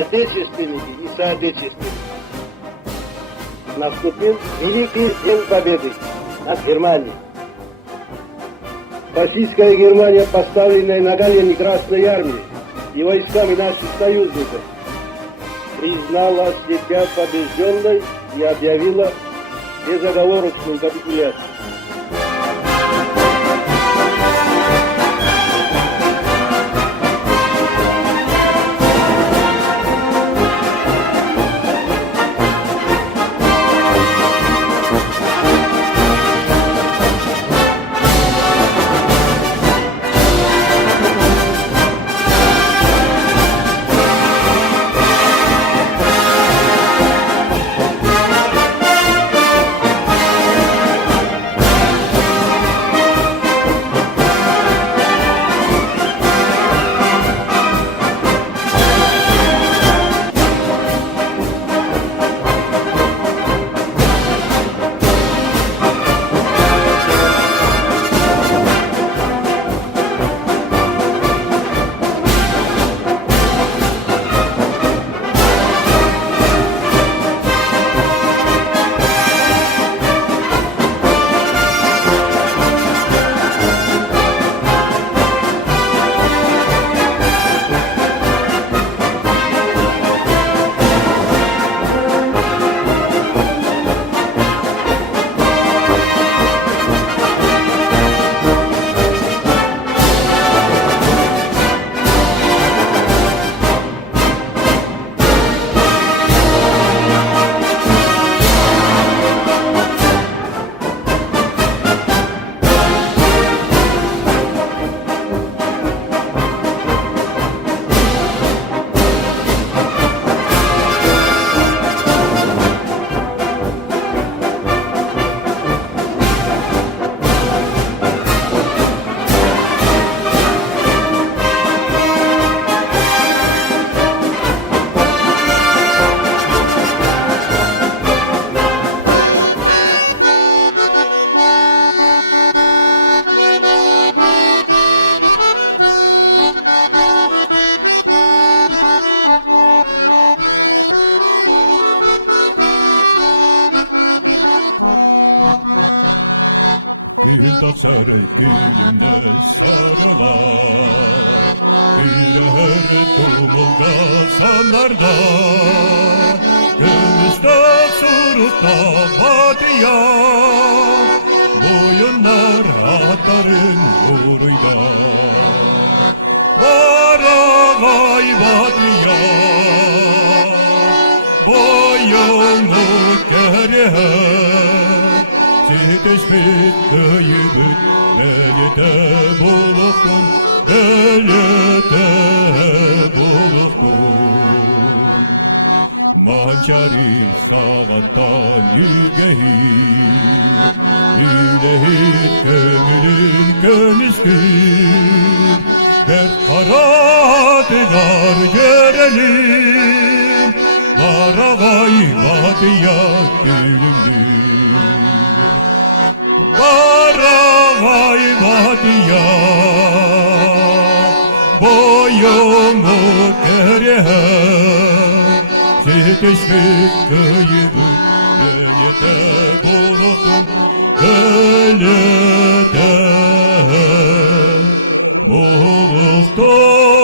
отечественники и соотечественники. Наступил Великий День Победы над Германией. Фашистская Германия, поставленная на колени Красной Армии и войсками наших союзников, признала себя побежденной и объявила безоговорочную капитуляцию. Gül sarı gülüne sarılar, güller tumulda sanlarda, göğüste surutta batıya, boyunlar atların uğruyla. Varavay batıya, boyunu kere. Teşbih kıyıbıt, melete bulukun, melete bulukun. Mançari sağattan yügehir, yülehir kömülün könüskür. Dert karadılar görelim, varavay vadıya gülümdür. Varavay vadıya, boyumu kere. Teşvik kıyıbıt, belete bulukun, belete bulukun.